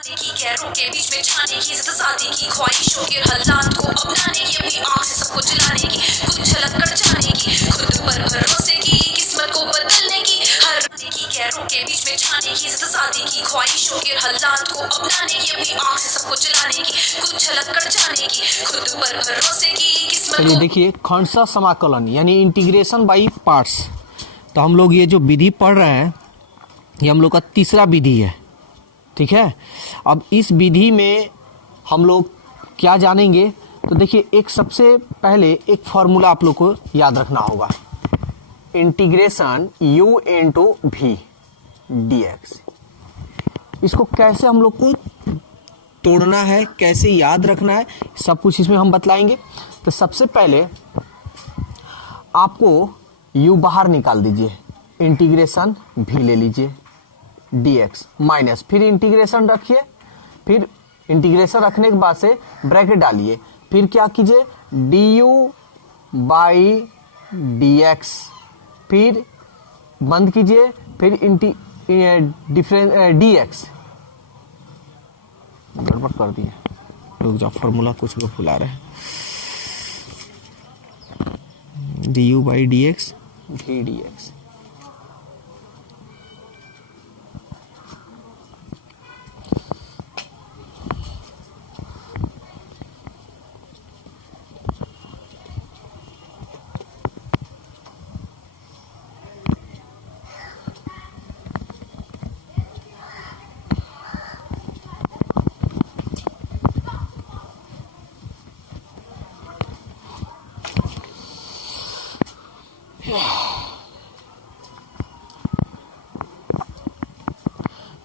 की गैरों के बीच में छाने की शादी की ख्वाहिशों के हालात को अपनाने की अपनी आंख से सबको जलाने की कुछ झलक कर जाने की खुद पर भरोसे की किस्मत को बदलने की हर की गैरों के बीच में छाने की शादी की ख्वाहिशों के हालात को अपनाने की अपनी आंख से सबको जलाने की कुछ झलक कर जाने की खुद पर भरोसे की किस्मत। चलिए देखिए, खंडशः समाकलन यानी इंटीग्रेशन बाई पार्ट्स। तो हम लोग ये जो विधि पढ़ रहे हैं ये हम लोग का तीसरा विधि है, ठीक है। अब इस विधि में हम लोग क्या जानेंगे, तो देखिए एक सबसे पहले एक फॉर्मूला आप लोग को याद रखना होगा, integration u into V D X. इसको कैसे हम लोग को तोड़ना है, कैसे याद रखना है, सब कुछ इसमें हम बतलाएंगे। तो सबसे पहले आपको u बाहर निकाल दीजिए, इंटीग्रेशन v ले लीजिए dx माइनस, फिर इंटीग्रेशन रखिए, फिर इंटीग्रेशन रखने के बाद से ब्रैकेट डालिए, फिर क्या कीजिए du बाई dx, फिर बंद कीजिए, फिर डिफरेंस dx। गड़बड़ कर दिए लोग, जब फॉर्मूला कुछ लोग भुला रहे हैं। du by dx v dx।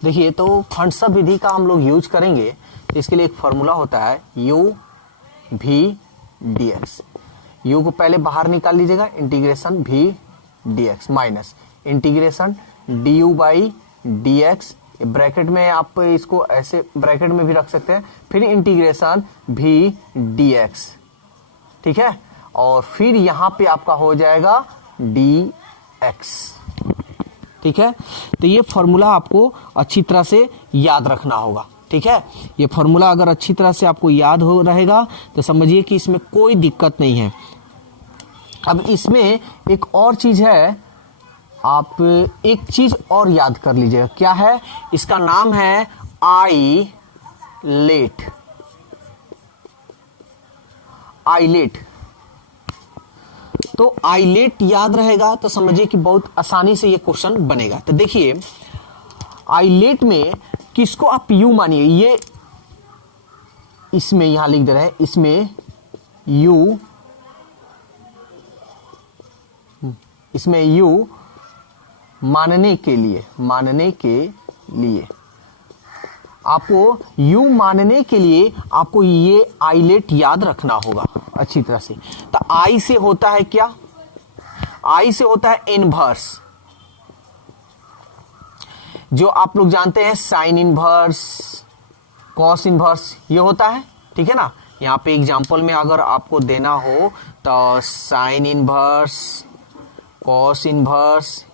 देखिए तो खंडशः विधि का हम लोग यूज करेंगे, तो इसके लिए एक फॉर्मूला होता है u v dx। u को पहले बाहर निकाल लीजिएगा, integration v dx minus integration du by dx, bracket में आप इसको ऐसे ब्रैकेट में भी रख सकते हैं, फिर इंटीग्रेशन v dx, ठीक है। और फिर यहां पे आपका हो जाएगा dx, ठीक है। तो ये फॉर्मूला आपको अच्छी तरह से याद रखना होगा, ठीक है। ये फॉर्मूला अगर अच्छी तरह से आपको याद हो रहेगा तो समझिए कि इसमें कोई दिक्कत नहीं है। अब इसमें एक और चीज है, आप एक चीज और याद कर लीजिएगा, क्या है, इसका नाम है आइलेट। आइलेट, तो आइलेट याद रहेगा तो समझिए कि बहुत आसानी से ये क्वेश्चन बनेगा। तो देखिए आइलेट में किसको आप u मानिए, ये इसमें यहां लिख दे रहे हैं, इसमें u मानने के लिए आपको u मानने के लिए आपको ये आइलेट याद रखना होगा अच्छी तरह से। तो I से होता है क्या, I से होता है इनवर्स, जो आप लोग जानते हैं साइन इनवर्स, कॉस इनवर्स, ये होता है, ठीक है ना। यहाँ पे एग्जांपल में अगर आपको देना हो तो sine inverse, cos inverse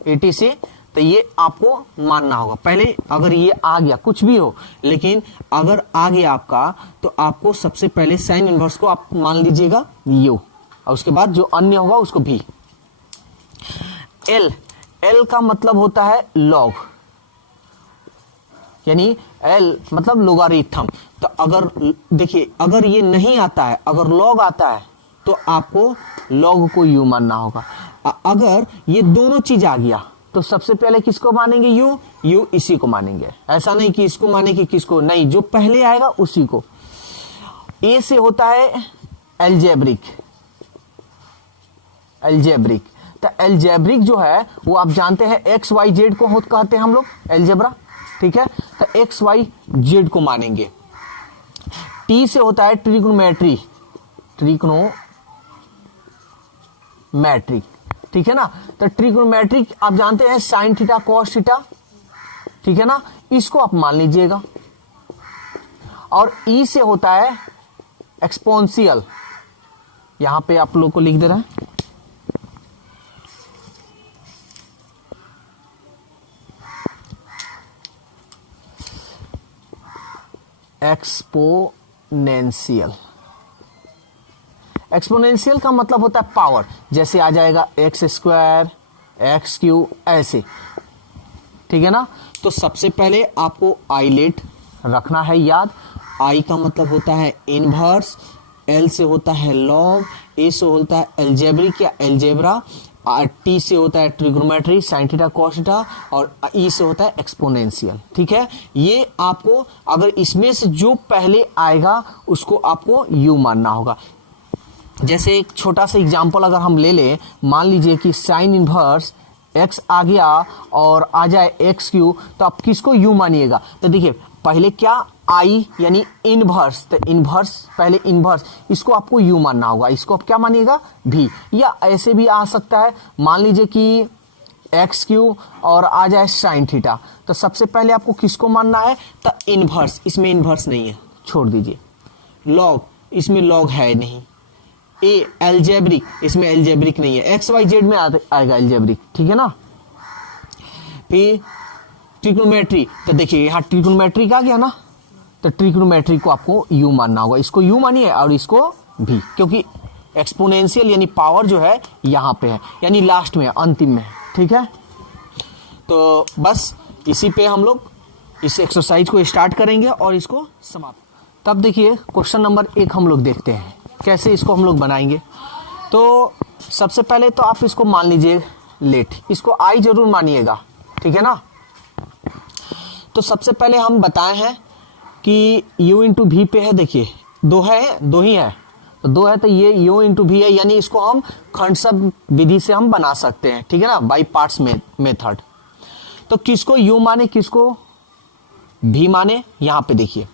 etc, तो ये आपको मानना होगा। पहले अगर ये आ गया, कुछ भी हो, लेकिन अगर आ गया आपका, तो आपको सबसे पहले साइन इनवर्स को आप मान लीजिएगा u, और उसके बाद जो अन्य होगा उसको भी। l का मतलब होता है लॉग, यानी l मतलब लोगारिथम। तो अगर देखिए अगर ये नहीं आता है, अगर लॉग आता है तो आपको लॉग को u मानना होगा। अगर ये दोनों चीज आ गया तो सबसे पहले किसको मानेंगे, u इसी को मानेंगे। ऐसा नहीं कि इसको माने कि किसको नहीं, जो पहले आएगा उसी को। ए से होता है एल्जेब्रिक। तो एल्जेब्रिक जो है वो आप जानते हैं एक्स वाई जेड को कहते हैं हम लोग एल्जेब्रा, ठीक है। तो एक्स वाई जेड को मानेंगे। टी से होता है ट्रिग्नोमेट्रिक, ठीक है ना। तो ट्रिग्नोमेट्रिक आप जानते हैं साइन थीटा कॉस थीटा, ठीक है ना, इसको आप मान लीजिएगा। और ई से होता है एक्सपोनेंशियल, यहां पे आप लोग को लिख दे रहे हैं, एक्सपोनेंशियल। एक्सपोनेंशियल का मतलब होता है पावर, जैसे आ जाएगा एक्स स्क्वायर, एक्स क्यू, ऐसे, ठीक है ना। तो सबसे पहले आपको आइलेट रखना है याद। आई का मतलब होता है इनवर्स, एल से होता है लॉग, ए से होता है एल्जेब्रिक या एल्जेब्रा, टी से होता है trigonometry, sine theta cos theta, और ई से होता है एक्सपोनेंशियल। ठीक है, ये आपको अगर इसमें से जो पहले आएगा उसको आपको यू मानना होगा। जैसे एक छोटा सा एग्जांपल अगर हम ले लें, मान लीजिए कि साइन इनवर्स एक्स आ गया और आ जाए एक्स क्यू, तो आप किसको यू मानिएगा? तो देखिए पहले क्या आई यानी इनवर्स, तो इनवर्स पहले इनवर्स, इसको आपको यू मानना होगा, इसको आप क्या मानिएगा? भी। या ऐसे भी आ सकता है, मान लीजिए कि एक्स क्यू और आ जाए साइन थीटा, तो सबसे पहले आपको किसको मानना है? तो इनवर्स, इसमें इनवर्स नहीं है, छोड़ दीजिए। लॉग, इसमें लॉग है नहीं। ए एल्जेब्रिक, इसमें एल्जेब्रिक नहीं है, एक्स वाई जेड में आएगा एल्जेब्रिक, ठीक है ना। फिर ट्रिग्नोमेट्री, तो देखिए यहाँ ट्रिग्नोमेट्री आ गया ना, तो ट्रिग्नोमेट्री को आपको यू मानना होगा, इसको यू मानिए और इसको भी, क्योंकि एक्सपोनेंशियल यानी पावर जो है यहाँ पे है, यानी लास्ट में है, अंतिम में है। ठीक है, तो बस इसी पे हम लोग इस एक्सरसाइज को स्टार्ट करेंगे और इसको समाप्त। तब देखिए क्वेश्चन नंबर 1 हम लोग देखते हैं कैसे इसको हम लोग बनाएंगे। तो सबसे पहले तो आप इसको मान लीजिए लेट, इसको आई जरूर मानिएगा, ठीक है ना। तो सबसे पहले हम बताए हैं कि u इंटू भी पे है, देखिए दो ही है, तो 2 है तो ये u इंटू भी है, यानी इसको हम खंडशब्द विधि से हम बना सकते हैं, ठीक है ना, बाई पार्ट्स मेथड। तो किसको u माने किसको भी माने, यहाँ पे देखिए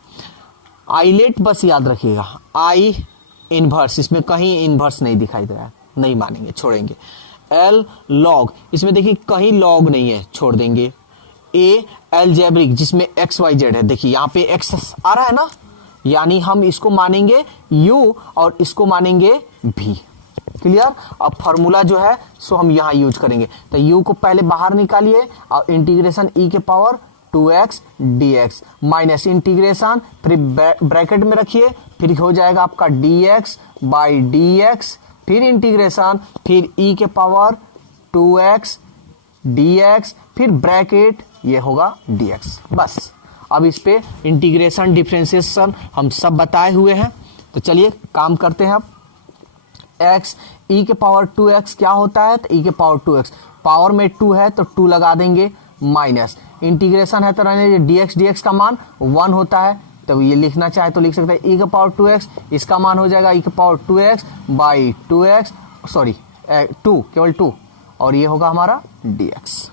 आइलेट बस याद रखिएगा, आई इनवर्स, इसमें कहीं इनवर्स नहीं दिखाई दे रहा है, नहीं मानेंगे, छोड़ेंगे। एल लॉग, इसमें देखिए कहीं लॉग नहीं है, छोड़ देंगे। ए एल्जेब्रिक, जिसमें एक्स वाई जेड है, देखिए यहाँ पे एक्स आ रहा है ना, यानी हम इसको मानेंगे यू और इसको मानेंगे भी। क्लियर? अब फॉर्मूला जो है सो हम यहाँ यूज करेंगे, तो यू को पहले बाहर निकालिए और इंटीग्रेशन ई के power 2x dx minus integration, फिर ब्रैकेट में रखिए, फिर हो जाएगा आपका dx बाई dx, फिर इंटीग्रेशन, फिर e के पावर 2x dx, फिर ब्रैकेट, ये होगा dx। बस अब इस पे इंटीग्रेशन डिफरेंशिएशन हम सब बताए हुए हैं, तो चलिए काम करते हैं। अब x e के पावर 2x क्या होता है? तो e के पावर 2x, पावर में 2 है तो 2 लगा देंगे, माइनस इंटीग्रेशन है तो रहने dx का मान 1 होता है, तो ये लिखना चाहे तो लिख सकते हैं e के पावर 2x, इसका मान हो जाएगा e के power 2x by 2x, sorry 2, केवल 2, और ये होगा हमारा dx।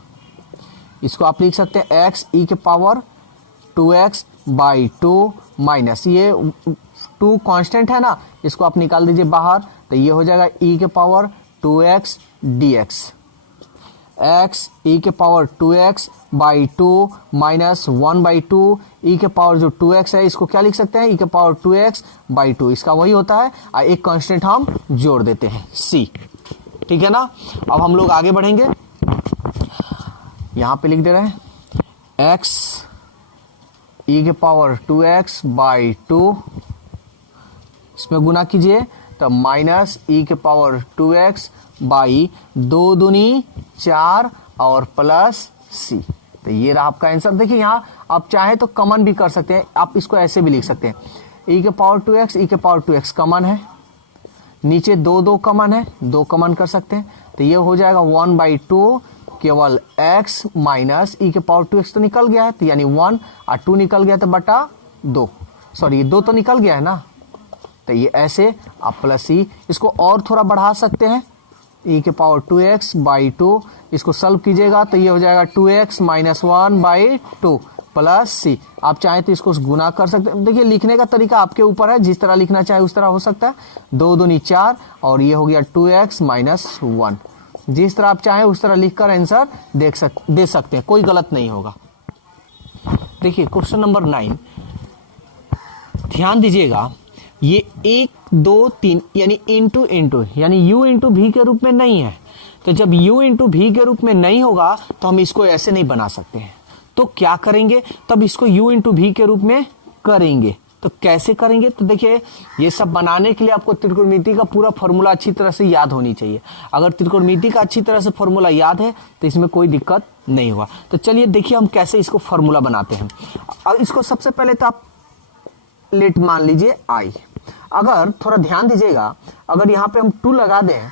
इसको आप लिख सकते हैं x e के पावर 2x बाई 2 माइनस, ये 2 कांस्टेंट है ना, इसको आप निकाल दीजिए बाहर, तो ये हो जाएगा e के power 2x dx, x e के power 2x by 2 minus 1 by 2, e के पावर जो 2x है इसको क्या लिख सकते हैं? e के पावर 2x बाई 2, इसका वही होता है, और एक कांस्टेंट हम जोड़ देते हैं c, ठीक है ना। अब हम लोग आगे बढ़ेंगे, यहां पे लिख दे रहे हैं x e के पावर 2x बाई 2, इसमें गुना कीजिए तो माइनस e के पावर 2x बाई 2 दूनी 4 और प्लस c, तो ये रहा आपका आंसर। देखिए यहाँ आप चाहे तो कॉमन भी कर सकते हैं, आप इसको ऐसे भी लिख सकते हैं, e के पावर 2x, e के पावर 2x कॉमन है, नीचे 2 कॉमन है, 2 कॉमन कर सकते हैं, तो ये हो जाएगा 1 बाई 2, केवल x माइनस e के पावर 2x तो निकल गया है, तो यानी 1 और 2 निकल गया तो बटा 2, सॉरी 2 तो निकल गया है ना, तो ये ऐसे आप प्लस c, इसको और थोड़ा बढ़ा सकते हैं, e के पावर 2x बाई 2, इसको सॉल्व कीजिएगा तो ये हो जाएगा 2x minus 1 by 2 plus c। आप चाहें तो इसको गुना कर सकते हैं, देखिए लिखने का तरीका आपके ऊपर है, जिस तरह लिखना चाहे उस तरह हो सकता है, 2 दूनी 4 और ये हो गया 2x माइनस 1, जिस तरह आप चाहें उस तरह लिखकर आंसर दे सकते हैं, कोई गलत नहीं होगा। देखिए क्वेश्चन नंबर 9, ध्यान दीजिएगा, ये 1 2 3 यानी इंटू इंटू, यानी u इंटू भी के रूप में नहीं है, तो जब u इंटू भी के रूप में नहीं होगा तो हम इसको ऐसे नहीं बना सकते हैं, तो क्या करेंगे? तब इसको u इंटू भी के रूप में करेंगे। तो कैसे करेंगे, तो देखिए ये सब बनाने के लिए आपको त्रिकोणमिति का पूरा फॉर्मूला अच्छी तरह से याद होनी चाहिए। अगर त्रिकोणमिति का अच्छी तरह से फॉर्मूला याद है तो इसमें कोई दिक्कत नहीं हुआ। तो चलिए देखिए हम कैसे इसको फॉर्मूला बनाते हैं। अब इसको सबसे पहले तो आप लेट मान लीजिए आई। अगर थोड़ा ध्यान दीजिएगा, अगर यहाँ पे हम 2 लगा दें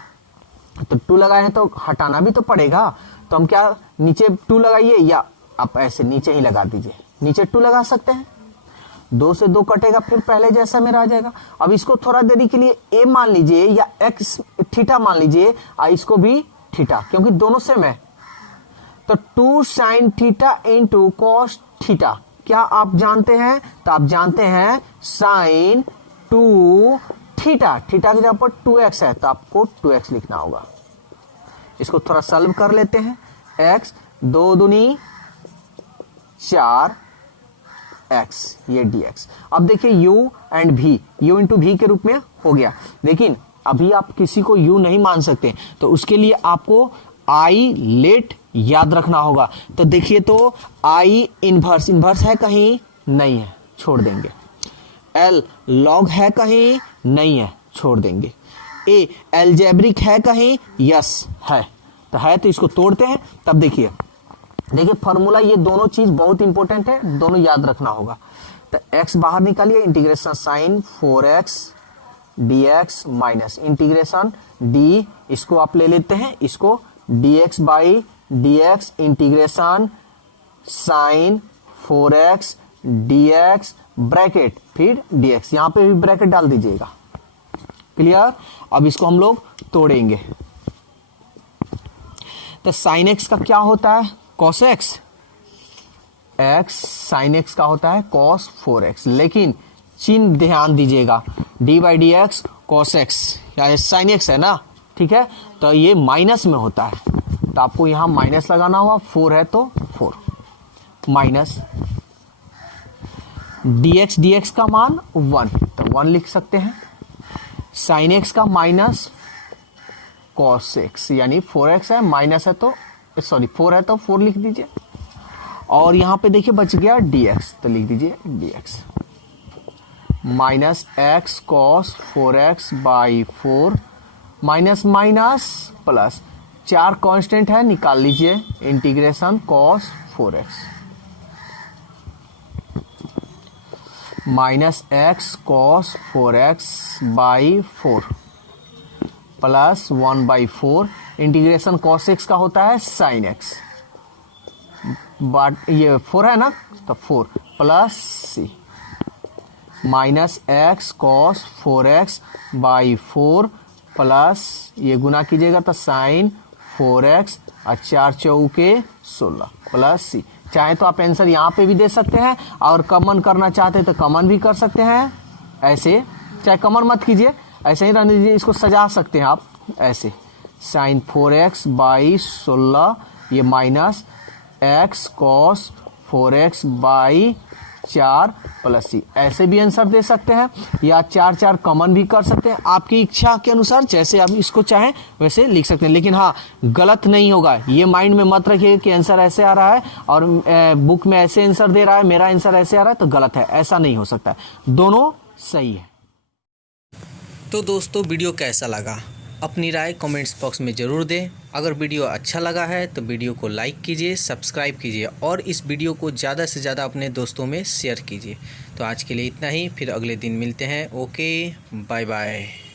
तो 2 लगाए हैं तो हटाना भी तो पड़ेगा। तो हम क्या नीचे 2 लगाइए, या आप ऐसे नीचे ही लगा दीजिए, नीचे 2 लगा सकते हैं। 2 से 2 कटेगा, फिर पहले जैसा मेरा आ जाएगा। अब इसको थोड़ा देरी के लिए ए मान लीजिए या एक्स थीटा मान लीजिए, इसको भी थीटा, क्योंकि दोनों सेम है। तो 2 sin theta into cos theta, क्या आप जानते हैं? तो आप जानते हैं sin 2 थीटा, थीटा की जगह पर 2x है तो आपको 2x लिखना होगा। इसको थोड़ा सॉल्व कर लेते हैं। x 2 दूनी 4 x, ये dx। अब देखिए u and v, u into v के रूप में हो गया। लेकिन अभी आप किसी को u नहीं मान सकते, तो उसके लिए आपको i लेट याद रखना होगा। तो देखिए तो i इनवर्स, इनवर्स है कहीं नहीं है, छोड़ देंगे। l लॉग है कहीं नहीं है, छोड़ देंगे। a एल्जेब्रिक है कहीं, यस है, तो इसको तोड़ते हैं। तब देखिए फॉर्मूला, ये दोनों चीज बहुत इंपॉर्टेंट है, दोनों याद रखना होगा। तो x बाहर निकालिए, integration sine 4x dx minus integration d, इसको आप ले लेते हैं, इसको dx by dx integration sine 4x dx bracket, फिर dx, यहां पे भी ब्रैकेट डाल दीजिएगा। क्लियर? अब इसको हम लोग तोड़ेंगे। तो साइन x का क्या होता है? cos x, x sin x का होता है cos 4x, लेकिन चिन्ह ध्यान दीजिएगा, d by D x cos x या sin x है ना, ठीक है, तो ये माइनस में होता है, तो आपको यहां माइनस लगाना होगा। 4 है तो 4 माइनस dx का मान 1, तो 1 लिख सकते हैं। sin x का माइनस cos x, यानी 4x है, माइनस है तो 4 है तो 4 लिख दीजिए। और यहां पे देखिए बच गया dx, तो लिख दीजिए dx minus x cos 4x by 4 minus minus plus, 4 constant है, निकाल लीजिए, integration cos 4x minus x cos 4x by 4 plus 1 by 4, integration cos x का होता है sin x, बट ये 4 है ना, तो 4 plus c minus x cos 4x by 4 plus, ये गुना कीजिएगा तो sin 4x और 4 चौके 16 प्लस c। चाहे तो आप आंसर यहाँ पे भी दे सकते हैं, और कॉमन करना चाहते हैं तो कॉमन भी कर सकते हैं ऐसे, चाहे कॉमन मत कीजिए, ऐसे ही रहने दीजिए, इसको सजा सकते हैं आप ऐसे, sin 4x बाई 16, ये minus x cos 4x by 4 plus c, ऐसे भी आंसर दे सकते हैं, या 4 कॉमन भी कर सकते हैं, आपकी इच्छा के अनुसार जैसे आप इसको चाहें वैसे लिख सकते हैं। लेकिन हाँ, गलत नहीं होगा, ये माइंड में मत रखिए कि आंसर ऐसे आ रहा है और बुक में ऐसे आंसर दे रहा है, मेरा आंसर ऐसे आ रहा है तो गलत है, ऐसा नहीं हो सकता है, दोनों सही है। तो दोस्तों वीडियो कैसा लगा अपनी राय कमेंट्स बॉक्स में ज़रूर दें। अगर वीडियो अच्छा लगा है तो वीडियो को लाइक कीजिए, सब्सक्राइब कीजिए और इस वीडियो को ज़्यादा से ज़्यादा अपने दोस्तों में शेयर कीजिए। तो आज के लिए इतना ही, फिर अगले दिन मिलते हैं। Okay, bye bye.